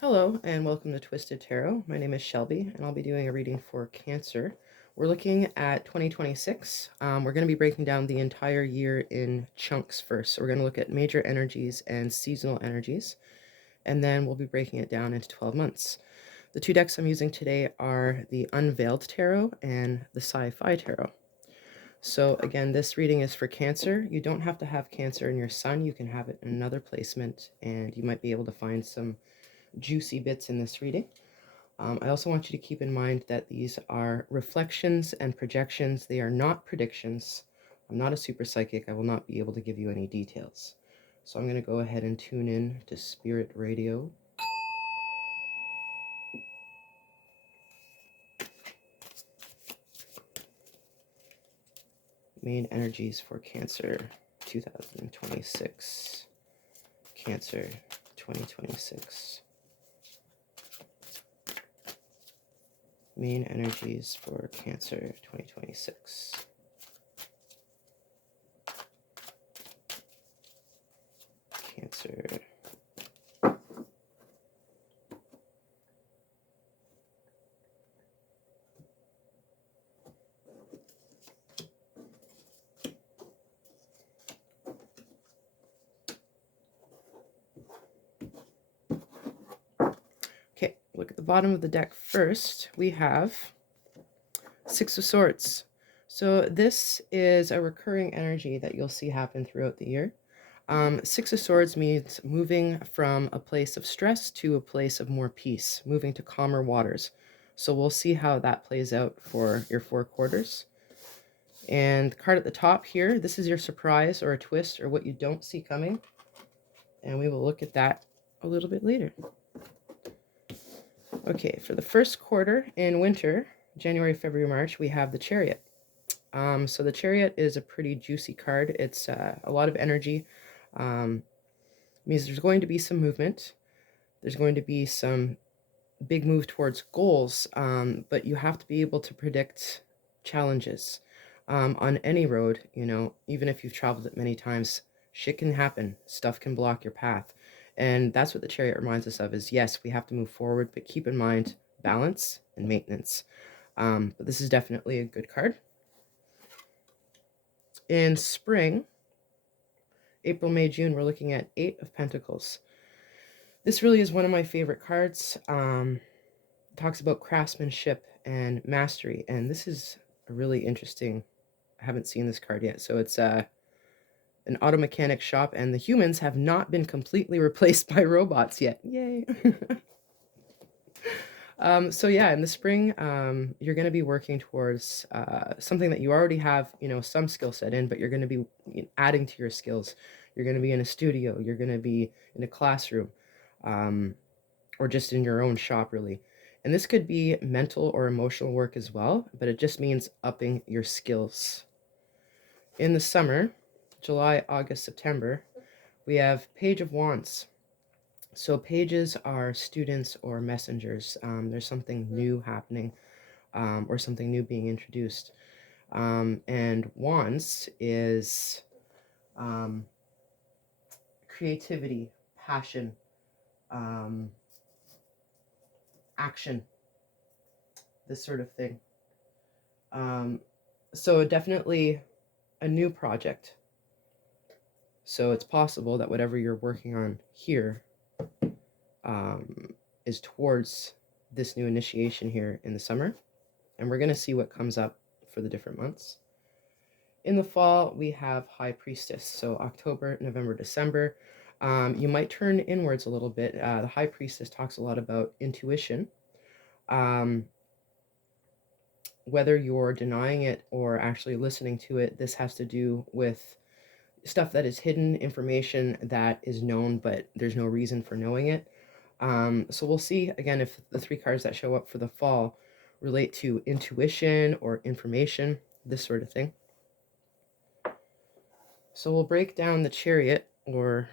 Hello and welcome to Twisted Tarot. My name is Shelby and I'll be doing a reading for Cancer. We're looking at 2026. We're going to be breaking down the entire year in chunks first. So we're going to look at major energies and seasonal energies, and then we'll be breaking it down into 12 months. The two decks I'm using today are the Unveiled Tarot and the Sci-Fi Tarot. So again, this reading is for Cancer. You don't have to have Cancer in your sun. You can have it in another placement and you might be able to find some juicy bits in this reading. I also want you to keep in mind that these are reflections and projections. They are not predictions. I'm not a super psychic. I will not be able to give you any details. So I'm going to go ahead and tune in to Spirit Radio. Main energies for Cancer 2026. Cancer 2026. Main energies for Cancer 2026. Cancer. Okay, look at the bottom of the deck first. We have Six of Swords. So this is a recurring energy that you'll see happen throughout the year. Six of Swords means moving from a place of stress to a place of more peace, moving to calmer waters. So we'll see how that plays out for your 4 quarters. And the card at the top here, this is your surprise or a twist or what you don't see coming. And we will look at that a little bit later. Okay, for the first quarter in winter, January, February, March, we have the Chariot. So the Chariot is a pretty juicy card. It's a lot of energy. Means there's going to be some movement. There's going to be some big move towards goals, but you have to be able to predict challenges. On any road, you know, even if you've traveled it many times, shit can happen. Stuff can block your path. And that's what the Chariot reminds us of is, yes, we have to move forward, but keep in mind balance and maintenance. But this is definitely a good card. In spring, April, May, June, we're looking at 8 of Pentacles. This really is one of my favorite cards. It talks about craftsmanship and mastery, and this is a really interesting, I haven't seen this card yet. So it's an auto mechanic shop, and the humans have not been completely replaced by robots yet. Yay! So yeah, in the spring, you're going to be working towards something that you already have, you know, some skill set in, but you're going to be adding to your skills. You're going to be in a studio. You're going to be in a classroom, or just in your own shop, really. And this could be mental or emotional work as well, but it just means upping your skills. In the summer, July, August, September, we have Page of Wands. So pages are students or messengers. There's something new happening, or something new being introduced. And wands is creativity, passion, action, this sort of thing. So definitely a new project. So it's possible that whatever you're working on here is towards this new initiation here in the summer. And we're going to see what comes up for the different months. In the fall, we have High Priestess. So October, November, December. You might turn inwards a little bit. The High Priestess talks a lot about intuition. Whether you're denying it or actually listening to it, this has to do with stuff that is hidden, information that is known, but there's no reason for knowing it. So we'll see, again, if the 3 cards that show up for the fall relate to intuition or information, this sort of thing. So we'll break down the Chariot, or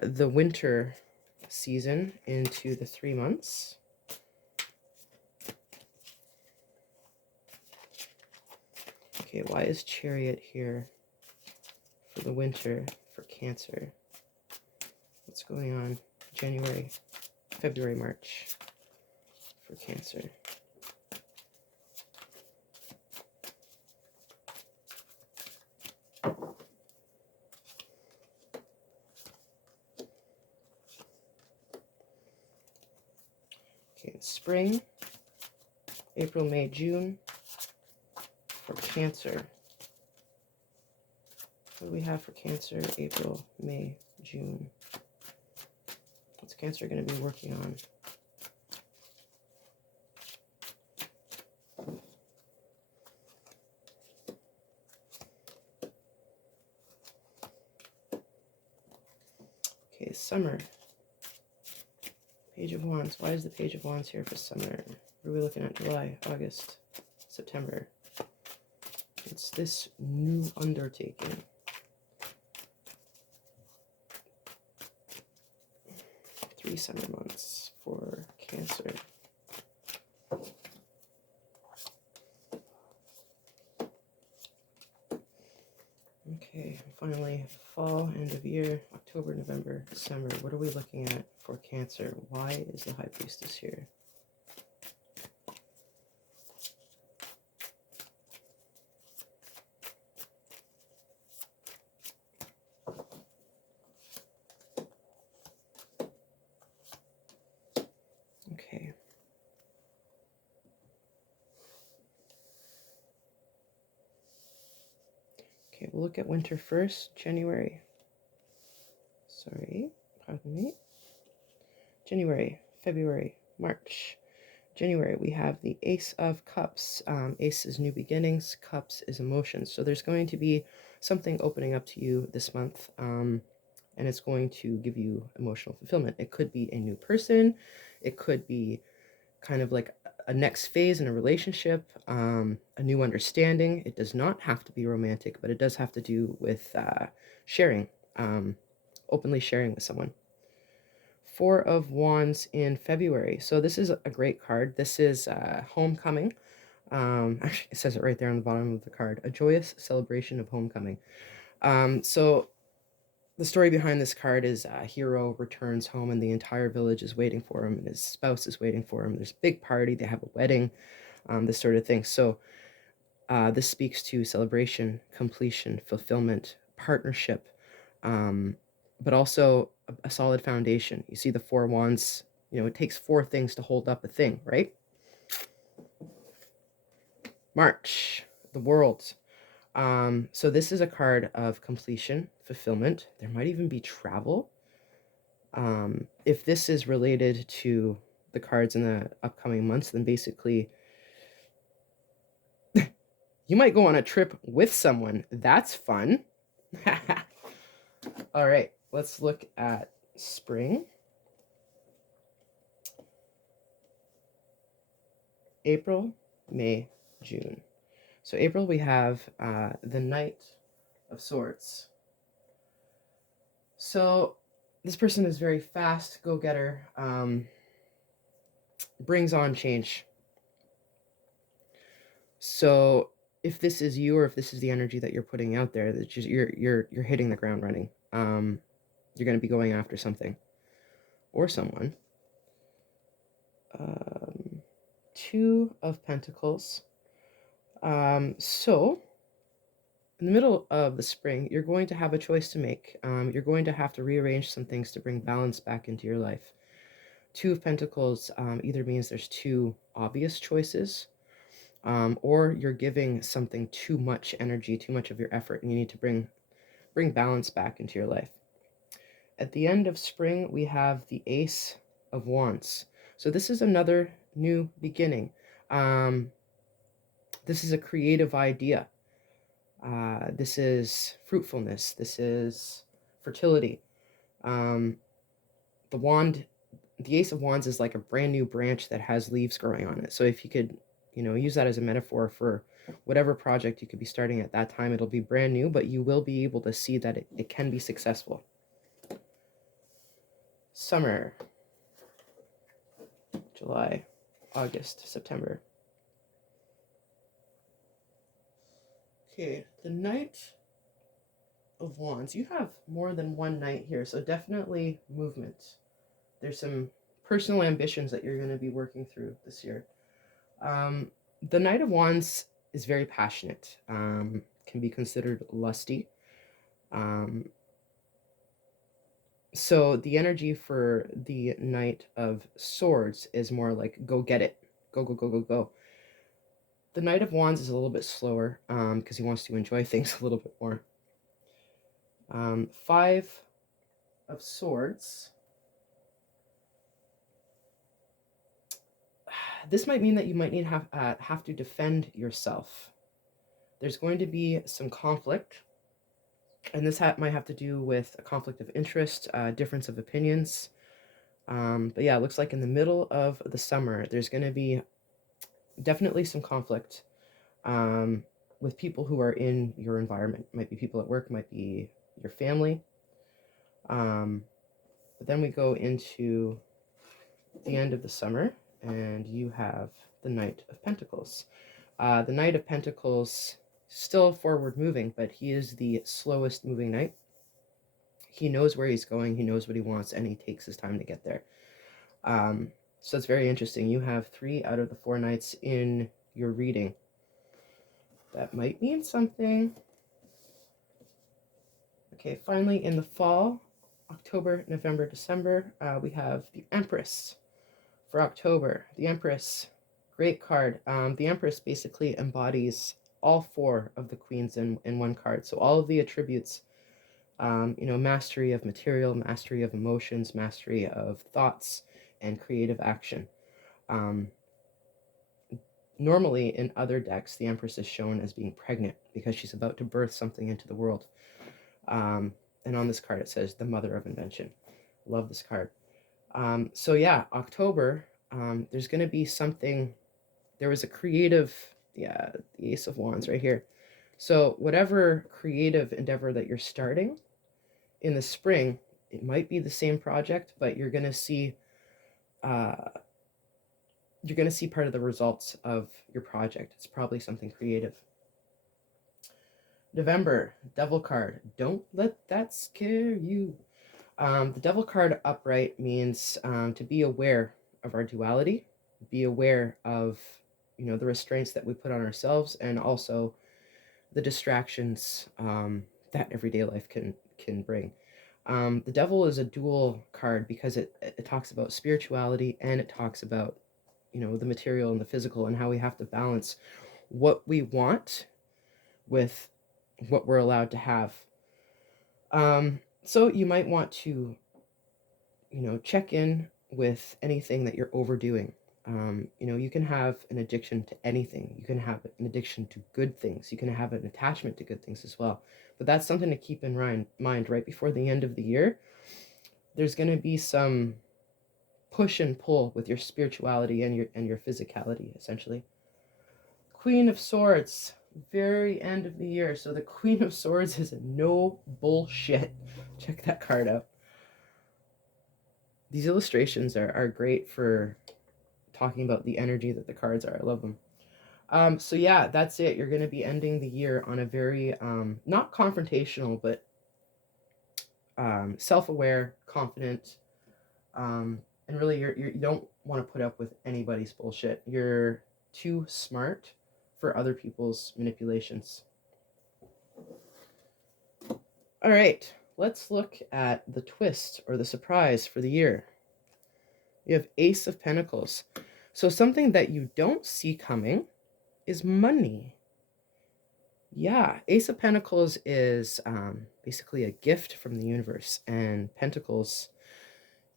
the winter season, into the 3 months. Okay, why is Chariot here for the winter for Cancer? What's going on? January, February, March for Cancer. Okay, spring, April, May, June for Cancer. What do we have for Cancer, April, May, June? What's Cancer going to be working on? Okay, summer. Page of Wands. Why is the Page of Wands here for summer? What are we looking at? July, August, September. It's this new undertaking. Three summer months for Cancer. Okay, finally, fall, end of year, October, November, December. What are we looking at for Cancer? Why is the High Priestess here? Okay. Okay, we'll look at winter first, January. Sorry, pardon me. January, February, March. January, we have the Ace of Cups. Ace is new beginnings, Cups is emotions. So there's going to be something opening up to you this month, and it's going to give you emotional fulfillment. It could be a new person. It could be kind of like a next phase in a relationship, a new understanding. It does not have to be romantic, but it does have to do with sharing, openly sharing with someone. Four of Wands in February. So this is a great card. This is homecoming. Actually, it says it right there on the bottom of the card. A joyous celebration of homecoming. So the story behind this card is a hero returns home and the entire village is waiting for him and his spouse is waiting for him. There's a big party. They have a wedding, this sort of thing. So this speaks to celebration, completion, fulfillment, partnership, but also a solid foundation. You see the Four Wands, you know, it takes four things to hold up a thing, right? March, the World. So this is a card of completion, fulfillment. There might even be travel. If this is related to the cards in the upcoming months, then basically you might go on a trip with someone. That's fun. All right, let's look at spring. April, May, June. So April, we have the Knight of Swords. So this person is very fast, go-getter, brings on change. So if this is you, or if this is the energy that you're putting out there, that just you're hitting the ground running. You're going to be going after something or someone. Two of Pentacles. So in the middle of the spring, you're going to have a choice to make. You're going to have to rearrange some things to bring balance back into your life. Two of Pentacles either means there's two obvious choices, or you're giving something too much energy, too much of your effort, and you need to bring balance back into your life. At the end of spring, we have the Ace of Wands. So this is another new beginning. This is a creative idea. This is fruitfulness. This is fertility. The Ace of Wands is like a brand new branch that has leaves growing on it. So if you could, you know, use that as a metaphor for whatever project you could be starting at that time, it'll be brand new, but you will be able to see that it can be successful. Summer. July, August, September. Okay, the Knight of Wands. You have more than one knight here, so definitely movement. There's some personal ambitions that you're going to be working through this year. The Knight of Wands is very passionate, can be considered lusty. So the energy for the Knight of Swords is more like go get it, go, go, go, go, go. The Knight of Wands is a little bit slower because he wants to enjoy things a little bit more. Five of Swords. This might mean that you might need to have to defend yourself. There's going to be some conflict, and this might have to do with a conflict of interest, difference of opinions. But yeah, it looks like in the middle of the summer, there's going to be definitely some conflict with people who are in your environment. Might be people at work, might be your family. But then we go into the end of the summer, and you have the Knight of Pentacles. The Knight of Pentacles, still forward moving, but he is the slowest moving knight. He knows where he's going, he knows what he wants, and he takes his time to get there. So it's very interesting. You have 3 out of the 4 knights in your reading. That might mean something. Okay, finally in the fall, October, November, December, we have the Empress. For October, the Empress, great card. The Empress basically embodies all 4 of the queens in one card. So all of the attributes, mastery of material, mastery of emotions, mastery of thoughts, and creative action. Normally in other decks, the Empress is shown as being pregnant because she's about to birth something into the world. And on this card, it says the mother of invention. Love this card. So yeah, October, there's going to be something, there was a creative, the Ace of Wands right here. So whatever creative endeavor that you're starting in the spring, it might be the same project, but you're going to see, part of the results of your project. It's probably something creative. November, Devil card. Don't let that scare you. The Devil card upright means to be aware of our duality, be aware of, the restraints that we put on ourselves, and also the distractions that everyday life can bring. The Devil is a dual card because it talks about spirituality, and it talks about, the material and the physical, and how we have to balance what we want with what we're allowed to have. So you might want to, check in with anything that you're overdoing. You can have an addiction to anything. You can have an addiction to good things. You can have an attachment to good things as well. But that's something to keep in mind right before the end of the year. There's going to be some push and pull with your spirituality and your physicality, essentially. Queen of Swords, very end of the year. So the Queen of Swords is a no bullshit. Check that card out. These illustrations are great for talking about the energy that the cards are. I love them. So yeah, that's it. You're going to be ending the year on a very, not confrontational, but self-aware, confident, and really you don't want to put up with anybody's bullshit. You're too smart for other people's manipulations. All right, let's look at the twist or the surprise for the year. You have Ace of Pentacles. So something that you don't see coming is money. Yeah, Ace of Pentacles is basically a gift from the universe, and Pentacles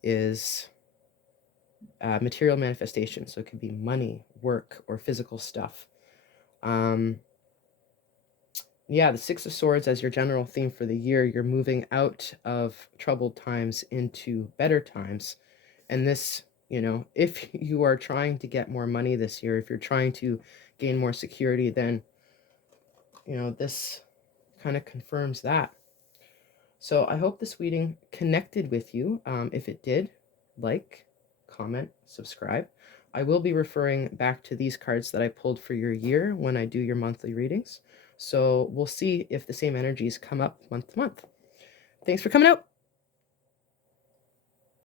is material manifestation. So it could be money, work, or physical stuff. Yeah, the Six of Swords as your general theme for the year. You're moving out of troubled times into better times. And this, if you are trying to get more money this year, if you're trying to gain more security, then, this kind of confirms that. So I hope this reading connected with you. If it did, like, comment, subscribe. I will be referring back to these cards that I pulled for your year when I do your monthly readings. So we'll see if the same energies come up month to month. Thanks for coming out.